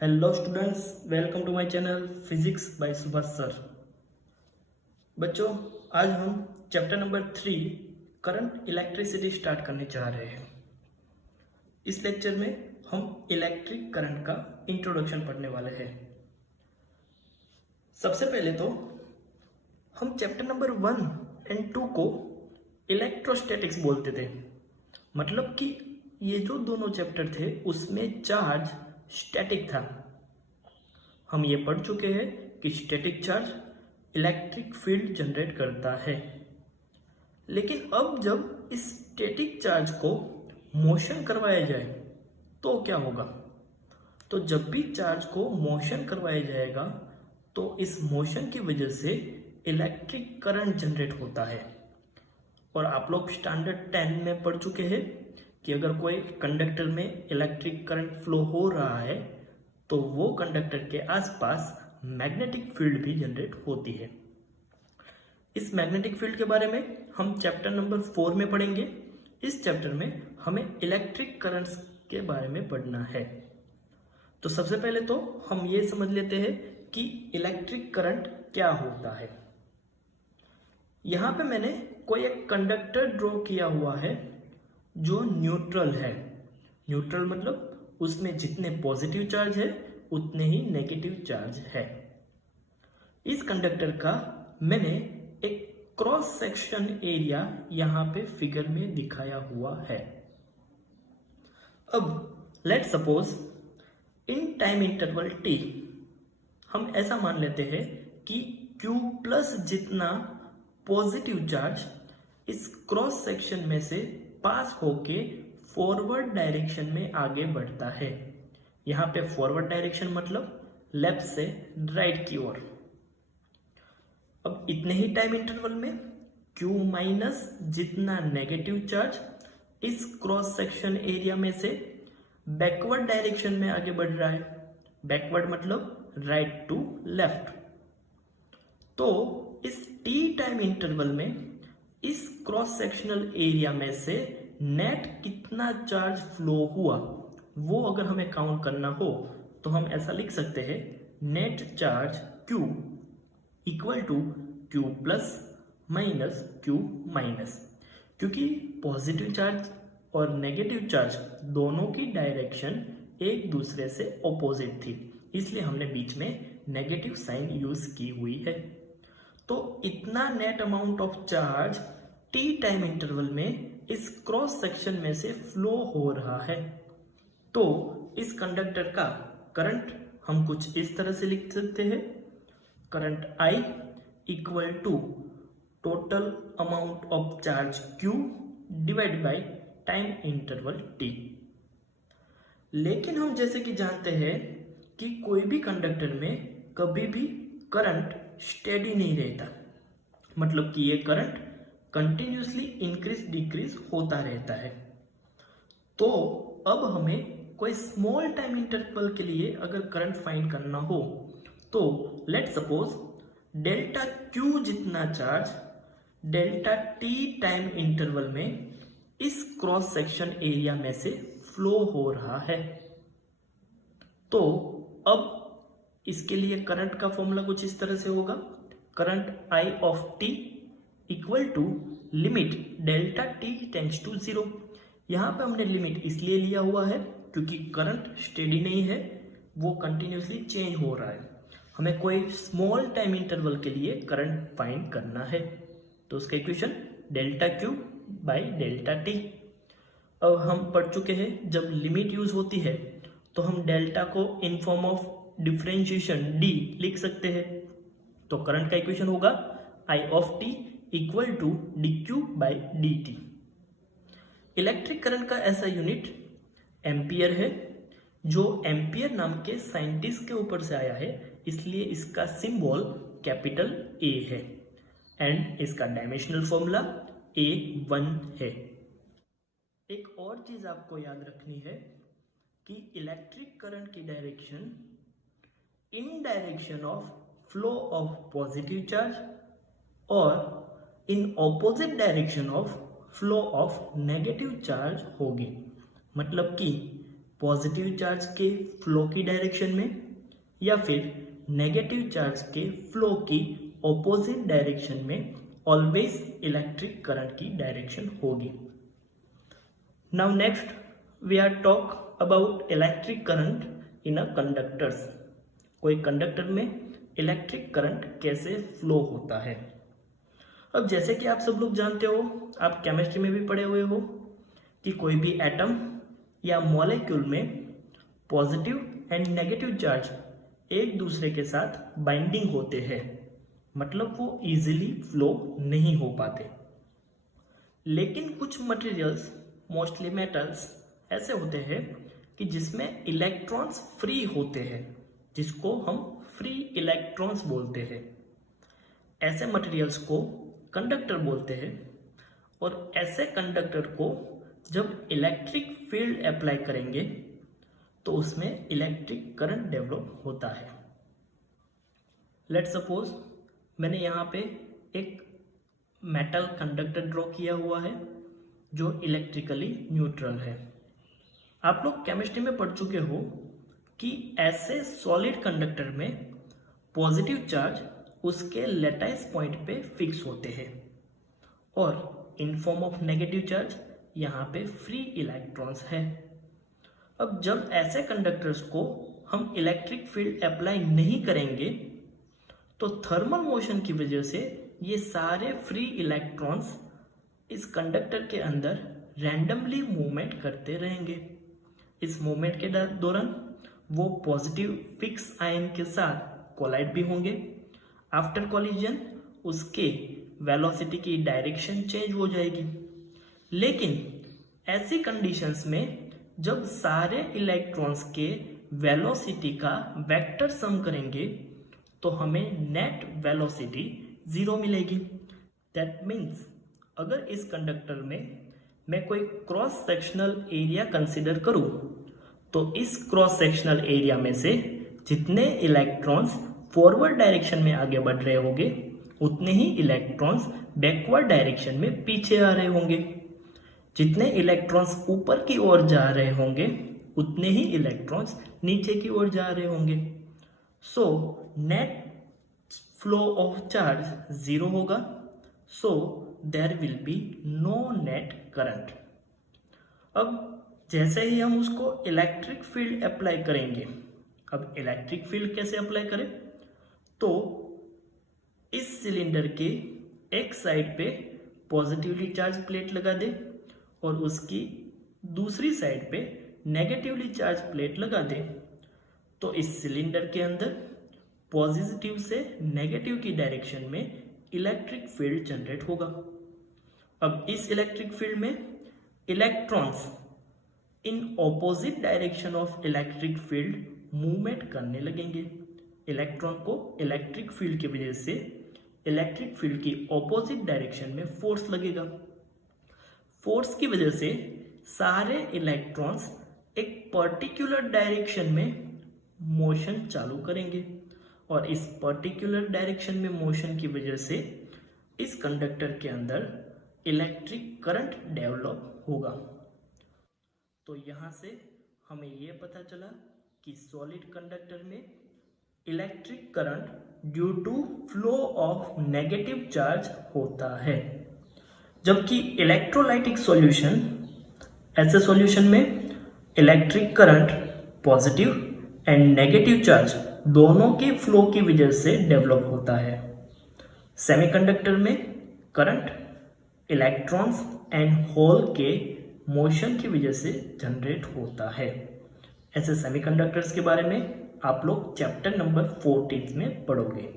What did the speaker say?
Hello students, welcome to my channel physics by Subhash sir. बच्चों, आज हम chapter number 3 current electricity start करने जा रहे हैं। इस लेक्चर में हम इलेक्ट्रिक करंट का इंट्रोडक्शन पढ़ने वाले हैं। सबसे पहले तो हम चैप्टर नंबर 1 एंड 2 को इलेक्ट्रोस्टैटिक्स बोलते थे। मतलब कि ये जो दोनों चैप्टर थे उसमें चार्ज स्टैटिक था। हम ये पढ़ चुके हैं कि static charge electric field generate करता है। लेकिन अब जब इस स्टैटिक चार्ज को मोशन करवाया जाए तो क्या होगा? तो जब भी चार्ज को मोशन करवाया जाएगा तो इस मोशन की वजह से इलेक्ट्रिक करंट जनरेट होता है। और आप लोग स्टैंडर्ड 10 में पढ़ चुके हैं कि अगर कोई कंडक्टर में इलेक्ट्रिक करंट फ्लो हो रहा है तो वो कंडक्टर के आसपास मैग्नेटिक फील्ड भी जनरेट होती है। इस मैग्नेटिक फील्ड के बारे में हम चैप्टर नंबर 4 में पढ़ेंगे। इस चैप्टर में हमें इलेक्ट्रिक करंट्स के बारे में पढ़ना है। तो सबसे पहले तो हम ये समझ लेते हैं कि इलेक्ट्रिक करंट क्या होता है। यहाँ पे मैंने कोई एक कंडक्टर ड्रॉ किया हुआ है जो न्यूट्रल है। न्यूट्रल मतलब उसमें जितने पॉजिटिव चार्ज है उतने ही नेगेटिव चार्ज है। इस कंडक्टर का मैंने एक क्रॉस सेक्शन एरिया यहाँ पे फिगर में दिखाया हुआ है। अब let suppose in time interval t हम ऐसा मान लेते हैं कि Q प्लस जितना पॉजिटिव चार्ज इस क्रॉस सेक्शन में से पास होके फॉरवर्ड डायरेक्शन में आगे बढ़ता है। यहाँ पे फॉरवर्ड डायरेक्शन मतलब लेफ्ट से राइट की ओर। अब इतने ही टाइम इंटरवल में Q माइनस जितना नेगेटिव चार्ज इस क्रॉस सेक्शन एरिया में से बैकवर्ड डायरेक्शन में आगे बढ़ रहा है। बैकवर्ड मतलब राइट टू लेफ्ट। तो इस t टाइम इंटरवल में इस क्रॉस सेक्शनल एरिया में से नेट कितना चार्ज फ्लो हुआ वो अगर हमें काउंट करना हो तो हम ऐसा लिख सकते हैं, net charge Q equal to Q plus minus Q minus. क्योंकि पॉजिटिव चार्ज और नेगेटिव चार्ज दोनों की डायरेक्शन एक दूसरे से ऑपोजिट थी, इसलिए हमने बीच में नेगेटिव साइन यूज की हुई है। तो इतना net amount of charge t time interval में इस क्रॉस सेक्शन में से फ्लो हो रहा है। तो इस कंडक्टर का करंट हम कुछ इस तरह से लिख सकते हैं, current I equal to total amount of charge Q divide by time interval t। लेकिन हम जैसे कि जानते हैं कि कोई भी कंडक्टर में कभी भी करंट स्टेडी नहीं रहता। मतलब कि ये करंट कंटिन्यूसली इंक्रीज डिक्रीज होता रहता है। तो अब हमें कोई स्मॉल टाइम इंटरवल के लिए अगर करंट फाइंड करना हो तो लेट सपोज डेल्टा Q जितना charge delta t time interval में इस क्रॉस सेक्शन एरिया में से फ्लो हो रहा है। तो अब इसके लिए करंट का फॉर्मूला कुछ इस तरह से होगा, current I of t equal to limit delta t tends to 0। यहाँ पे हमने लिमिट इसलिए लिया हुआ है क्योंकि करंट स्टेडी नहीं है, वो कंटिन्यूसली चेंज हो रहा है। हमें कोई स्मॉल टाइम इंटरवल के लिए करंट फाइंड करना है, तो उसका equation delta Q by delta t। अब हम पढ़ चुके हैं जब लिमिट यूज होती है तो हम डेल्टा को in form of differentiation d लिख सकते हैं। तो करंट का इक्वेशन होगा I of t equal to dq by dt। Electric current का ऐसा यूनिट एम्पियर है, जो एम्पियर नाम के साइंटिस्ट के ऊपर से आया है, इसलिए इसका सिंबल कैपिटल A है एंड इसका डायमेंशनल फॉर्मूला A1 है। एक और चीज आपको याद रखनी है कि इलेक्ट्रिक करंट की direction in direction of flow of positive charge और in opposite direction of flow of negative charge होगी। मतलब कि पॉजिटिव चार्ज के फ्लो की डायरेक्शन में या फिर नेगेटिव चार्ज के फ्लो की ऑपोजिट डायरेक्शन में ऑलवेज इलेक्ट्रिक करंट की डायरेक्शन होगी। Now next we are talk about electric current in a conductors. कोई कंडक्टर में इलेक्ट्रिक करंट कैसे फ्लो होता है। अब जैसे कि आप सब लोग जानते हो, आप केमिस्ट्री में भी पढ़े हुए हो कि कोई भी एटम या मॉलिक्यूल में पॉजिटिव एंड नेगेटिव चार्ज एक दूसरे के साथ बाइंडिंग होते हैं, मतलब वो इजीली फ्लो नहीं हो पाते। लेकिन कुछ मटेरियल्स, मोस्टली मेटल्स, ऐसे होते हैं कि जिसमें इलेक्ट्रॉन्स फ्री होते हैं, जिसको हम फ्री इलेक्ट्रॉन्स बोलते हैं। ऐसे मटेरियल्स को कंडक्टर बोलते हैं और ऐसे कंडक्टर को जब इलेक्ट्रिक फील्ड अप्लाई करेंगे तो उसमें इलेक्ट्रिक करंट डेवलप होता है। लेट्स सपोज मैंने यहाँ पे एक मेटल कंडक्टर ड्रॉ किया हुआ है जो इलेक्ट्रिकली न्यूट्रल है। आप लोग केमिस्ट्री में पढ़ चुके हो कि ऐसे सॉलिड कंडक्टर में पॉजिटिव चार्ज उसके लैटिस पॉइंट पे फिक्स होते हैं और in form of negative charge यहाँ पे फ्री इलेक्ट्रॉन्स है। अब जब ऐसे कंडक्टर्स को हम इलेक्ट्रिक फील्ड अप्लाई नहीं करेंगे तो थर्मल मोशन की वजह से ये सारे फ्री इलेक्ट्रॉन्स इस कंडक्टर के अंदर रैंडमली मूवमेंट करते रहेंगे। इस मूवमेंट के दौरान वो पॉजिटिव फिक्स आयन के साथ कोलाइड भी होंगे। आफ्टर कॉलिजन उसके वेलोसिटी की डायरेक्शन चेंज हो जाएगी। लेकिन ऐसी कंडीशंस में जब सारे इलेक्ट्रॉन्स के वेलोसिटी का वेक्टर सम करेंगे तो हमें नेट वेलोसिटी 0 मिलेगी। दैट मीन्स अगर इस कंडक्टर में मैं कोई क्रॉस सेक्शनल एरिया कंसिडर करूं तो इस क्रॉस सेक्शनल एरिया में से जितने इलेक्ट्रॉन्स फॉरवर्ड डायरेक्शन में आगे बढ़ रहे होंगे उतने ही इलेक्ट्रॉन्स बैकवर्ड डायरेक्शन में पीछे आ रहे होंगे। जितने इलेक्ट्रॉन्स ऊपर की ओर जा रहे होंगे उतने ही इलेक्ट्रॉन्स नीचे की ओर जा रहे होंगे। So net flow of charge 0 होगा। So there will be no net current. अब जैसे ही हम उसको इलेक्ट्रिक फील्ड अप्लाई करेंगे, अब इलेक्ट्रिक फील्ड कैसे अप्लाई करें, तो इस सिलेंडर के एक साइड पे पॉजिटिवली चार्ज प्लेट लगा दे और उसकी दूसरी साइड पे नेगेटिवली चार्ज प्लेट लगा दे, तो इस सिलेंडर के अंदर पॉजिटिव से नेगेटिव की डायरेक्शन में इलेक्ट्रिक फील्ड जनरेट होगा। अब इस इलेक्ट्रिक फील्ड में electrons in opposite direction of electric field movement करने लगेंगे। इलेक्ट्रॉन को इलेक्ट्रिक फील्ड की वजह से इलेक्ट्रिक फील्ड की ऑपोजिट डायरेक्शन में फोर्स लगेगा। फोर्स की वजह से सारे इलेक्ट्रॉन्स एक पर्टिकुलर डायरेक्शन में मोशन चालू करेंगे और इस पर्टिकुलर डायरेक्शन में मोशन की वजह से इस कंडक्टर के अंदर इलेक्ट्रिक करंट डेवलप होगा। तो यहाँ से हमें ये पता चला कि सॉलिड कंडक्टर में electric current due to flow of negative charge होता है, जबकि इलेक्ट्रोलाइटिक सॉल्यूशन, ऐसे सॉल्यूशन में electric current positive and negative charge दोनों के फ्लो की वजह से डेवलप होता है। सेमीकंडक्टर में करंट इलेक्ट्रॉन्स एंड होल के मोशन की वजह से जनरेट होता है। ऐसे सेमीकंडक्टर्स के बारे में आप लोग चैप्टर नंबर 14 में पढ़ोगे।